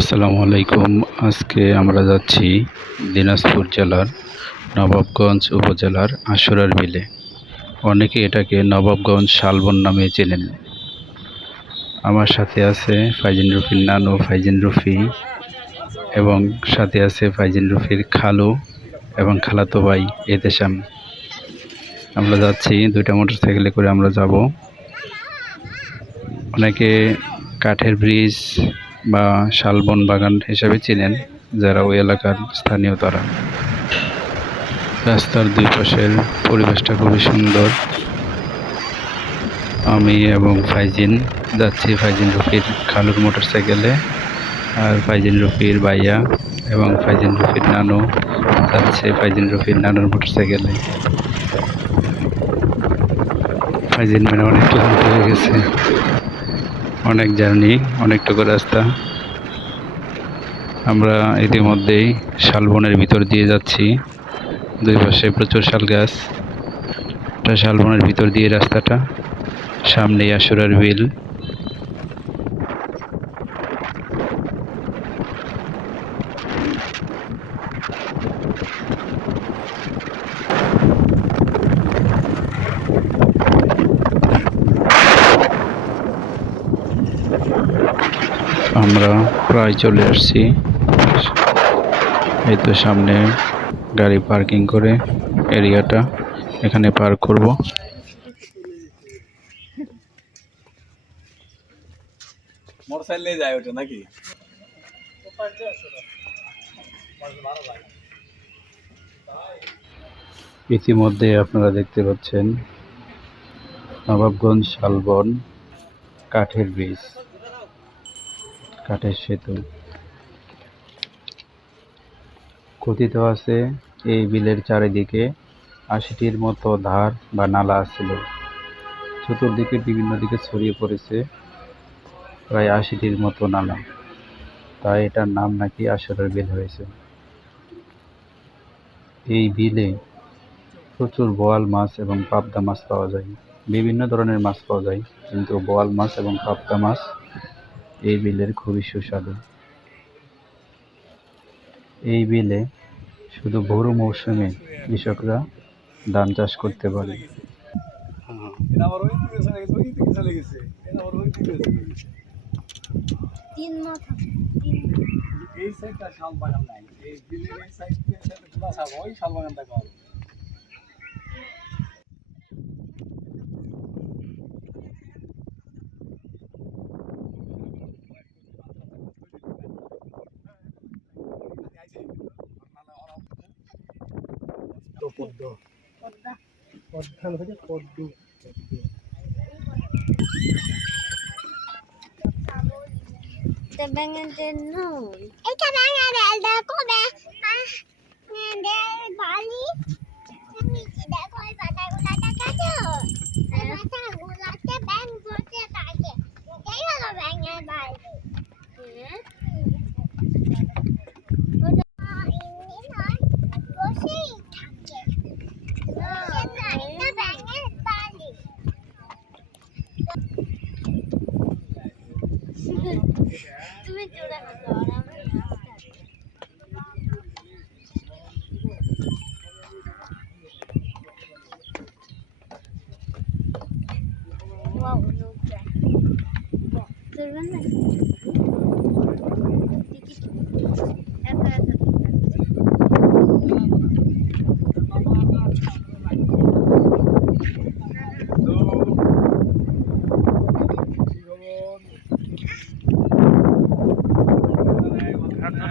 আসসালামু আলাইকুম। আজকে আমরা যাচ্ছি দিনাজপুর জেলার নবাবগঞ্জ উপজেলার আশুরার বিলে। অনেকে এটাকে নবাবগঞ্জ শালবন নামে চেনেন। আমার সাথে আছে ফাইজিন রফির নানু ফাইজিন রফি, এবং সাথে আছে ফাইজিন রফির খালু এবং খালাতো ভাই এতেশাম। আমরা যাচ্ছি দুইটা মোটরসাইকেলে করে আমরা যাব। অনেকে কাঠের ব্রিজ বা শালবন বাগান হিসেবে চেনেন যারা ওই এলাকার স্থানীয় তারা। রাস্তার দুই পাশের পরিবেশটা খুবই সুন্দর। আমি এবং ফাইজিন যাচ্ছি ফাইজিন রফির খালুর মোটরসাইকেলে, আর ফাইজিন রফির ভাইয়া এবং ফাইজিন রফির নানু যাচ্ছে ফাইজিন রফির নানুর মোটরসাইকেলে। ফাইজিন মানে অনেক ক্লান্ত হয়ে গেছে, অনেক জার্নি, অনেকটুকু রাস্তা। আমরা ইতিমধ্যেই শালবনের ভিতর দিয়ে যাচ্ছি। দুই পাশে প্রচুর শাল গাছ। শালবনের ভিতর দিয়ে রাস্তাটা, সামনেই আশুরার বিল। আমরা প্রায় চলে আসছি। এই তো সামনে গাড়ি পার্কিং করে এরিয়াটা, এখানে পার্ক করব। মোটরসাইকেল নিয়ে যায় ওটা নাকি? ইতিমধ্যে আপনারা দেখতে পাচ্ছেন নবাবগঞ্জ শালবন কাঠের ব্রিজ, কাঠের সেতু। কথিত আছে এই বিলের চারিদিকে ৮০টির মতো ধার বা নালা ছিল। চতুর্দিকে বিভিন্ন দিকে ছড়িয়ে পড়েছে প্রায় ৮০টির মতো নালা, তাই এটার নাম নাকি আশুরার বিল হয়েছে। এই বিলে প্রচুর বোয়াল মাছ এবং পাবদা মাছ পাওয়া যায়। বিভিন্ন ধরনের মাছ পাওয়া যায়, কিন্তু বোয়াল মাছ এবং পাবদা মাছ এই বিলের খুবই সুস্বাদু। এই বিলে শুধু ভোর মৌসুমে কৃষকরা ধান চাষ করতে পারে। এই সাইডটা শাল বাগান নাই, এই বিলের এই সাইডটা খোলা থাকো, ওই শাল বাগানটা কর। পদ্ম পদ্মা থেকে পদ্ম The bangan no. Ika bangan da ko be. De bali. Ni da ko pata gula ta kacho. Pata gula te bang bote kache. Dei holo bangan bali. Ini নয় বসেই থাকে। এটা bangan bali. তুমি জোড়া খাচ্ছ আর আমি ওয়াও লোক যায় চলবেন না টিকিট একা একা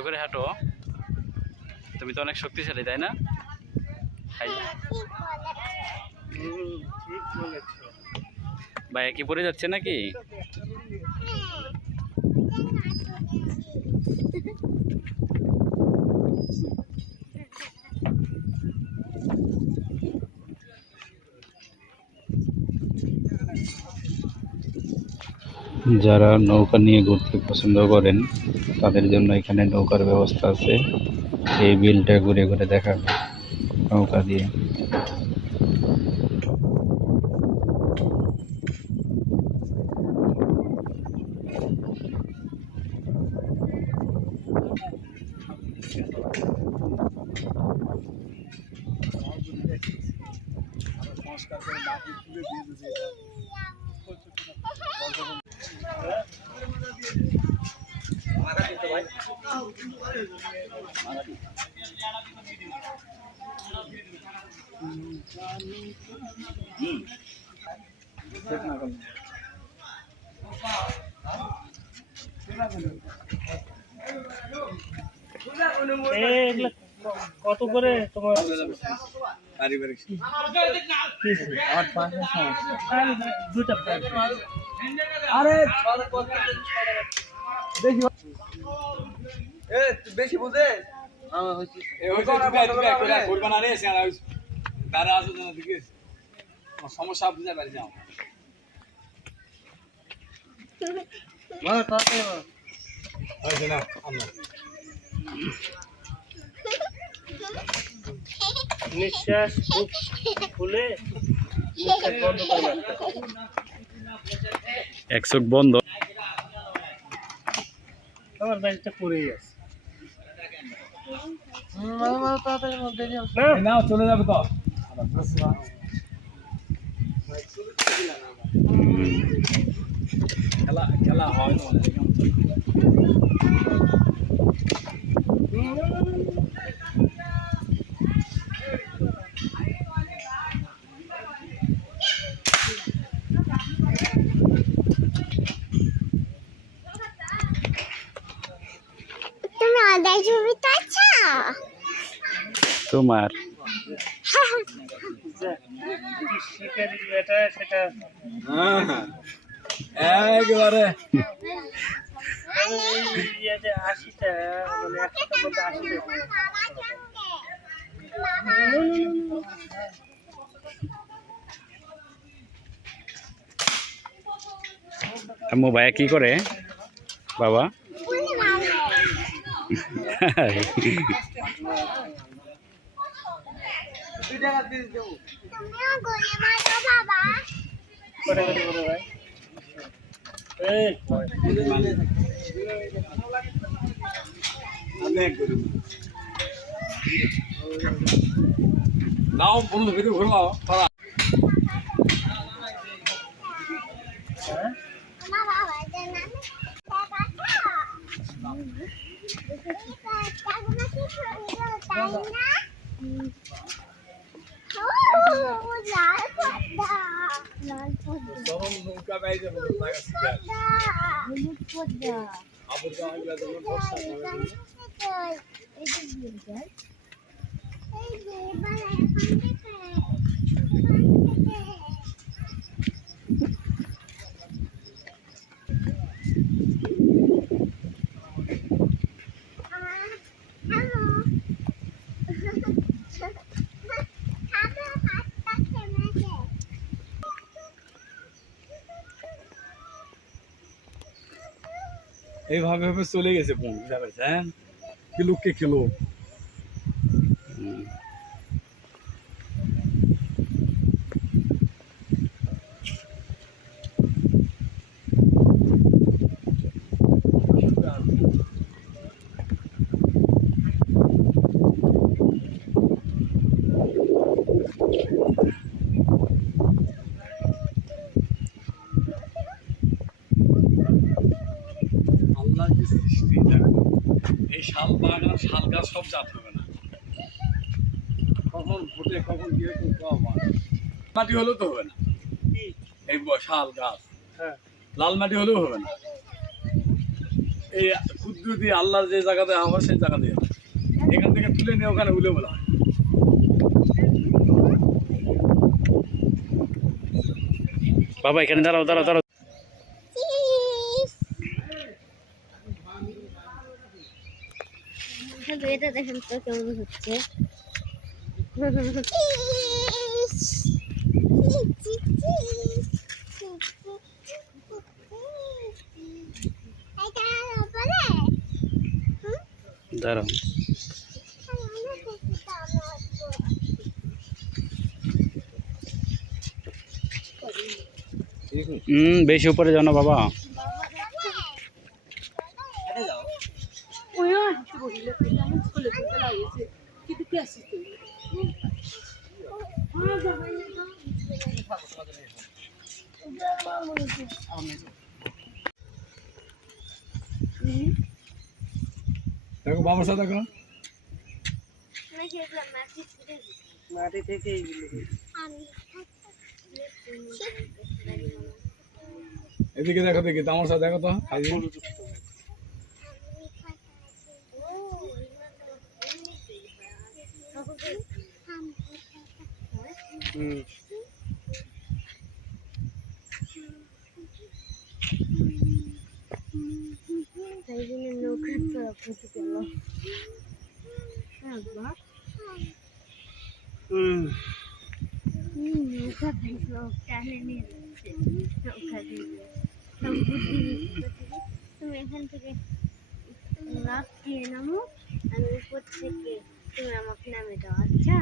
ভালো করে হাঁটো। তুমি তো অনেক শক্তিশালী, তাই না? ঠিক বলেছো। ভাই কি পড়ে যাচ্ছে নাকি? যারা নৌকা নিয়ে ঘুরতে পছন্দ করেন তাদের জন্য এখানে নৌকার ব্যবস্থা আছে। এই বিলটা ঘুরে ঘুরে দেখাবে নৌকা দিয়ে। সংস্কার করে মাটি তুলে দিয়ে দিতে কত করে তোমার পারিবারিক আমার পাঁচটা সমস্যা দুটা আরে দেখি এ তুই বেশি বুঝে সমস্যা বুঝতে পারি যাও নিঃশ্বাস খুলে বন্ধ করে এক চোখ বন্ধ। আমার ব্যাগটা পড়েই আছে। নাও চলে যাবে তো খেলা খেলা হয় তুমি আদার ছবি তো আছো তোমার শিকারি এটা সেটা একবারে যে 80টা মানে 100টার মধ্যে 80টা আম্মু ভাইয়া কি করে বাবা? তুমিও গলি মারো বাবা করে ভাই এই নাও বন্ধু ভিতরে ঘুরলাও আমার বাবার জন্য নৌকা পাই যাবো আবুর এইভাবে ভাবে চলে গেছে বোন বুঝতে পারছেন কিলোকে কিলো আল্লাহ কি সৃষ্টি এই শাল বাগান শাল গাছ সব জাত হবে না কখন ফুটে কখন দিয়ে মাটি হলেও তো হবে না এই শাল গাছ হ্যাঁ লাল মাটি হলেও হবে না এই ক্ষুদ্র দিয়ে আল্লাহর যে জায়গাতে আমার সেই জায়গা দিয়ে এখান থেকে তুলে নিয়ে ওখানে উলে বলা বাবা এখানে দাঁড়াও দাঁড়াও দাঁড়াও। এটা দেখেন তো কেমন হচ্ছে। দাঁড়াও। বেশি উপরে যাও না বাবা। দেখো বাবার সাথে দেখো মাটি থেকে এইগুলো এদিকে দেখো দেখি আমার সাথে দেখো তো তাই জন্য নৌকা চড়া ফুটে গেল। নৌকা থাকলো টানে নিয়ে যাচ্ছে নৌকা দিয়ে। তুমি এখান থেকে লাফ দিয়ে নামো, আমি উপর থেকে তুমি আমাকে নামে দাও। আচ্ছা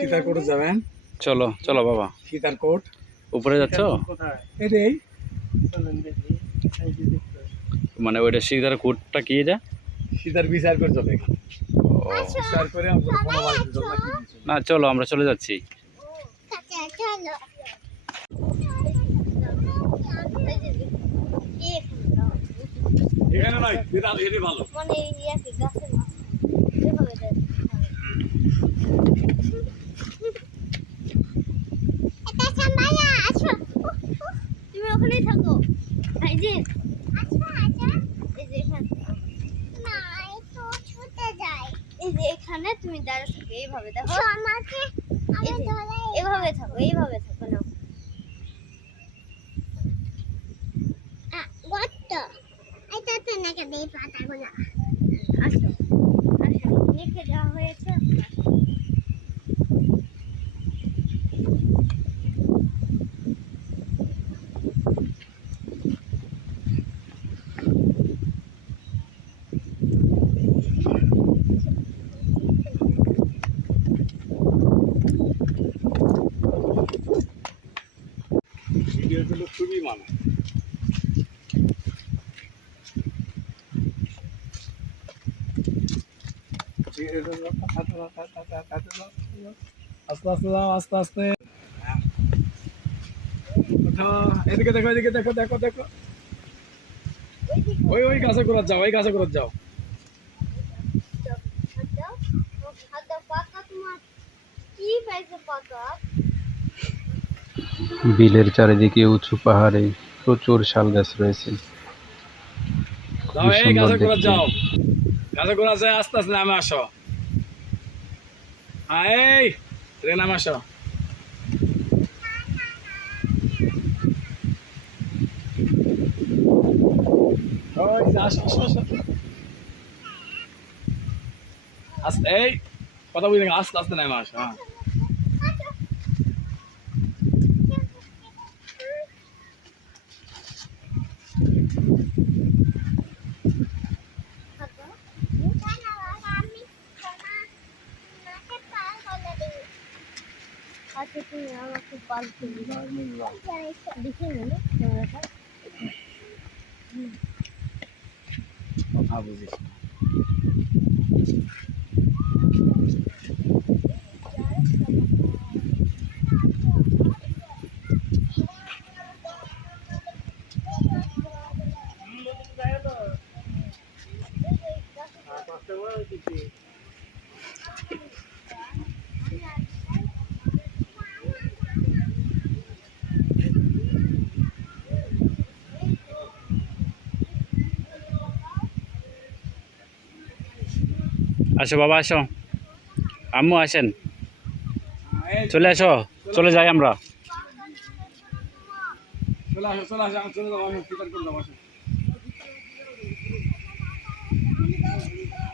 সীতার কোটে যাবেন। চলো চলো বাবা। সীতার কোট উপরে যাচ্ছ? কোথায় এটাই চলেন দেখি এই যে দেখতে মানে ওইটা সিধার কোটটা কি এটা? সীতার বিচার করে যাবে ও বিচার করে আমরা কোনো বাড়িতে জল লাগিয়ে দিয়েছি। না চলো আমরা চলে যাচ্ছি। চলো এখানে নয় এটা ভালো মানে ইয়াকে গাছের মাছ এভাবে দেয়। এটা সামনে আসো, তুমি ওখানেই থাকো। এই যে এই যে এখানে না একটু ছুটে যায়। এই যে এখানে তুমি দাঁড়িয়ে থাকো, এইভাবে দেখো আমাকে এভাবে থাকো, এইভাবে থাকো না গর্ত এটাতে নাকি এই পাতাগুলো আসো আসো লিখে দেওয়া হয়েছে। ভিডিওর জন্য খুবই মানে আস্তে আস্তে যাও আস্তে আস্তে ওঠো। এদিকে দেখো এদিকে দেখো দেখো দেখো ওই ওই গাছে করে যাও ওই গাছে করে যাও কি পাইছো পাতা? বিলের চারিদিকে উঁচু পাহাড়ে প্রচুর শাল গাছ রয়েছে। যাও খুবই এই সুন্দর গাছে করে দেখতে। যাও গাছে করে যায় আস্তে আস্তে নামে আসো। হ্যাঁ এই ট্রেন নামে আসো। ওই যে আসো আসো আসো আস্তে এই কথা বুঝলি আস্তে আস্তে নামে আসো। হ্যাঁ আচ্ছা তুমি আমাকে পাল্টে দেখে নেবে ক্যামেরাটা। কথা বুঝিস আসো বাবা আসো, আম্মু আসেন, চলে আসো, চলে যাই আমরা। চলে আসো চলে আসো চলে যাবো আমি টিকার করে যাবো আসো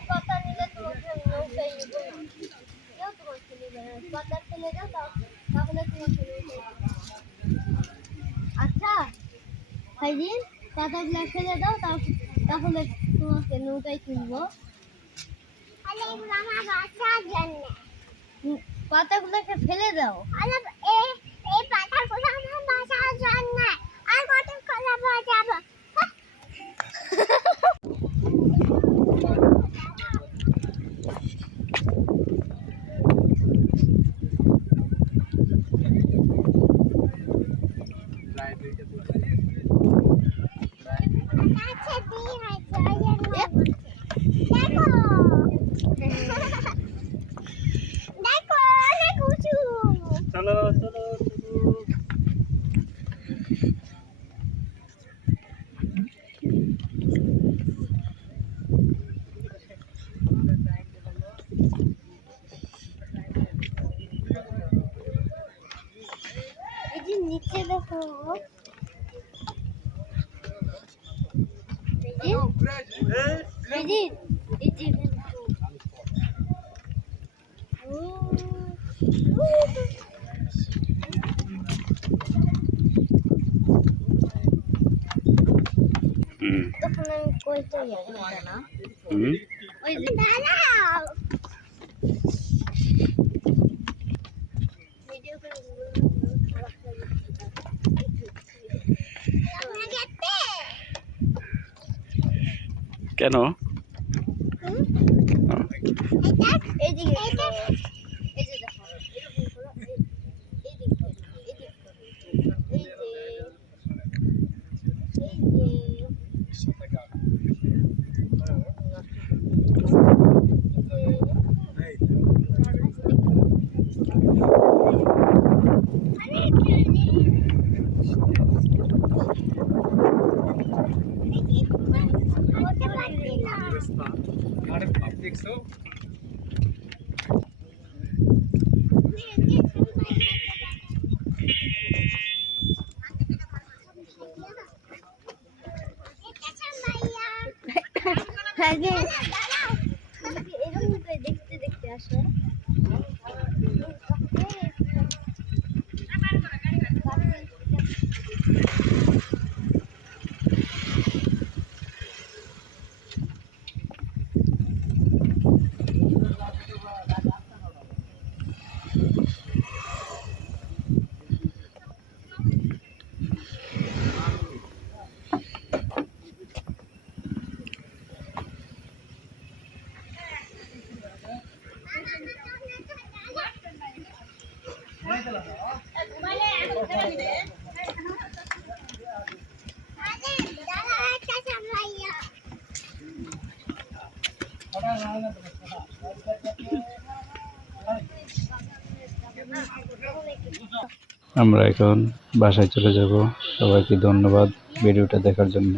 পাতা নিলে তোমাকে নৌকায় নিবো না। কেউ তোমাকে নিবে না। পাতা ফেলে দাও তাহলে তোমাকে নৌকায় নিবো। আচ্ছা ভাইজিন, পাতাগুলো ফেলে দাও তাহলে তোমাকে নৌকায় তুলবো। আরে এগুলো আমার বাসার জন্য। পাতাগুলোকে ফেলে দাও। আরে এই পাতাগুলো আমার বাসার জন্য। আর কত কলা বাজাবো। আচ্ছা দি হয়েছে দেখো দেখো অনেক উঁচু। চলো চলো চলো। এই যে নিচে দেখো, এই যে ও, তখন আমি কইতে যাবো না। ওই যে দাঁড়াও ভিডিও করে কেন? এইদিকে এই যে দেখো এরকম করো, এইদিকে এই যে আরে দেখছো এরকম করে দেখতে দেখতে আসো। আমরা এখন বাসায় চলে যাব। সবাইকে ধন্যবাদ ভিডিওটা দেখার জন্য।